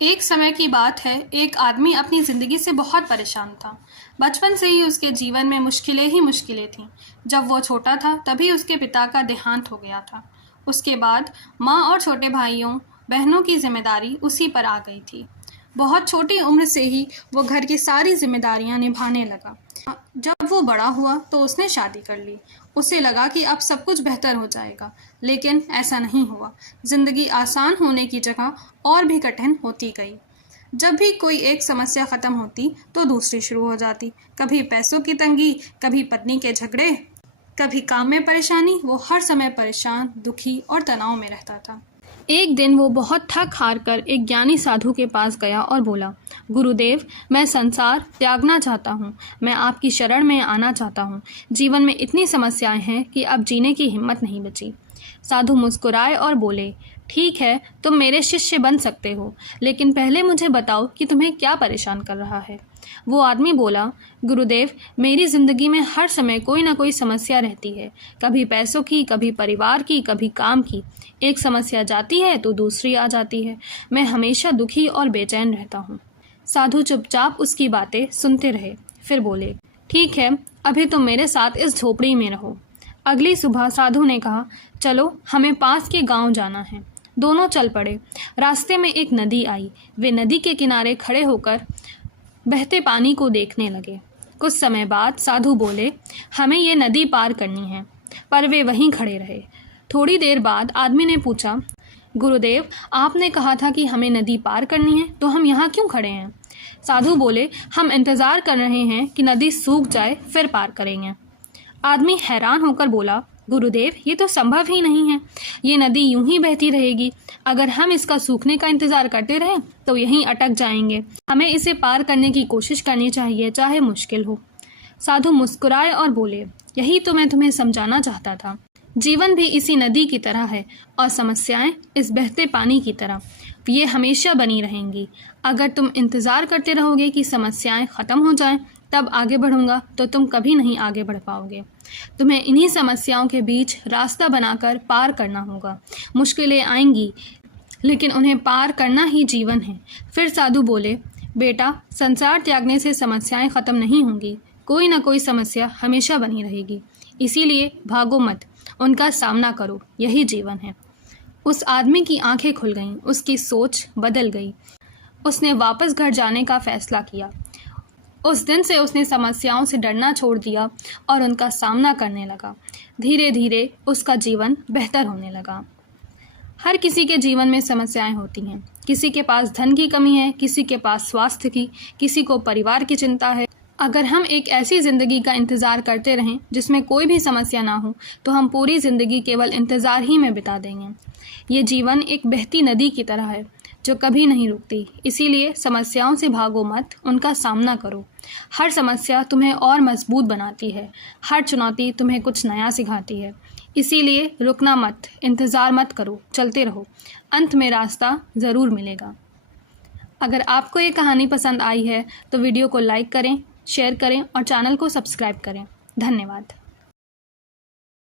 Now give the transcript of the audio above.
एक समय की बात है, एक आदमी अपनी ज़िंदगी से बहुत परेशान था। बचपन से ही उसके जीवन में मुश्किलें ही मुश्किलें थीं। जब वो छोटा था तभी उसके पिता का देहांत हो गया था। उसके बाद माँ और छोटे भाइयों बहनों की जिम्मेदारी उसी पर आ गई थी। बहुत छोटी उम्र से ही वो घर की सारी जिम्मेदारियां निभाने लगा। जब वो बड़ा हुआ तो उसने शादी कर ली। उसे लगा कि अब सब कुछ बेहतर हो जाएगा, लेकिन ऐसा नहीं हुआ। ज़िंदगी आसान होने की जगह और भी कठिन होती गई। जब भी कोई एक समस्या ख़त्म होती तो दूसरी शुरू हो जाती। कभी पैसों की तंगी, कभी पत्नी के झगड़े, कभी काम में परेशानी। वो हर समय परेशान, दुखी और तनाव में रहता था। एक दिन वो बहुत थक हार कर एक ज्ञानी साधु के पास गया और बोला, गुरुदेव, मैं संसार त्यागना चाहता हूँ। मैं आपकी शरण में आना चाहता हूँ। जीवन में इतनी समस्याएं हैं कि अब जीने की हिम्मत नहीं बची। साधु मुस्कुराए और बोले, ठीक है, तुम मेरे शिष्य बन सकते हो, लेकिन पहले मुझे बताओ कि तुम्हें क्या परेशान कर रहा है। वो आदमी बोला, गुरुदेव, मेरी ज़िंदगी में हर समय कोई ना कोई समस्या रहती है। कभी पैसों की, कभी परिवार की, कभी काम की। एक समस्या जाती है तो दूसरी आ जाती है। मैं हमेशा दुखी और बेचैन रहता हूँ। साधु चुपचाप उसकी बातें सुनते रहे, फिर बोले, ठीक है, अभी तुम मेरे साथ इस झोपड़ी में रहो। अगली सुबह साधु ने कहा, चलो, हमें पास के गांव जाना है। दोनों चल पड़े। रास्ते में एक नदी आई। वे नदी के किनारे खड़े होकर बहते पानी को देखने लगे। कुछ समय बाद साधु बोले, हमें ये नदी पार करनी है, पर वे वहीं खड़े रहे। थोड़ी देर बाद आदमी ने पूछा, गुरुदेव, आपने कहा था कि हमें नदी पार करनी है, तो हम यहाँ क्यों खड़े हैं? साधु बोले, हम इंतज़ार कर रहे हैं कि नदी सूख जाए, फिर पार करेंगे। आदमी हैरान होकर बोला, गुरुदेव, ये तो संभव ही नहीं है। ये नदी यूं ही बहती रहेगी। अगर हम इसका सूखने का इंतजार करते रहें तो यहीं अटक जाएंगे। हमें इसे पार करने की कोशिश करनी चाहिए, चाहे मुश्किल हो। साधु मुस्कुराए और बोले, यही तो मैं तुम्हें समझाना चाहता था। जीवन भी इसी नदी की तरह है और समस्याएं इस बहते पानी की तरह। ये हमेशा बनी रहेंगी। अगर तुम इंतज़ार करते रहोगे कि समस्याएं ख़त्म हो जाएं, तब आगे बढ़ूंगा, तो तुम कभी नहीं आगे बढ़ पाओगे। तुम्हें इन्हीं समस्याओं के बीच रास्ता बनाकर पार करना होगा। मुश्किलें आएंगी, लेकिन उन्हें पार करना ही जीवन है। फिर साधु बोले, बेटा, संसार त्यागने से समस्याएं ख़त्म नहीं होंगी। कोई ना कोई समस्या हमेशा बनी रहेगी। इसीलिए भागो मत, उनका सामना करो। यही जीवन है। उस आदमी की आंखें खुल गईं, उसकी सोच बदल गई। उसने वापस घर जाने का फैसला किया। उस दिन से उसने समस्याओं से डरना छोड़ दिया और उनका सामना करने लगा। धीरे धीरे उसका जीवन बेहतर होने लगा। हर किसी के जीवन में समस्याएं होती हैं। किसी के पास धन की कमी है, किसी के पास स्वास्थ्य की, किसी को परिवार की चिंता है। अगर हम एक ऐसी ज़िंदगी का इंतज़ार करते रहें जिसमें कोई भी समस्या ना हो, तो हम पूरी ज़िंदगी केवल इंतज़ार ही में बिता देंगे। ये जीवन एक बहती नदी की तरह है जो कभी नहीं रुकती। इसीलिए समस्याओं से भागो मत, उनका सामना करो। हर समस्या तुम्हें और मजबूत बनाती है। हर चुनौती तुम्हें कुछ नया सिखाती है। इसीलिए रुकना मत, इंतज़ार मत करो, चलते रहो। अंत में रास्ता ज़रूर मिलेगा। अगर आपको ये कहानी पसंद आई है तो वीडियो को लाइक करें, शेयर करें और चैनल को सब्सक्राइब करें। धन्यवाद।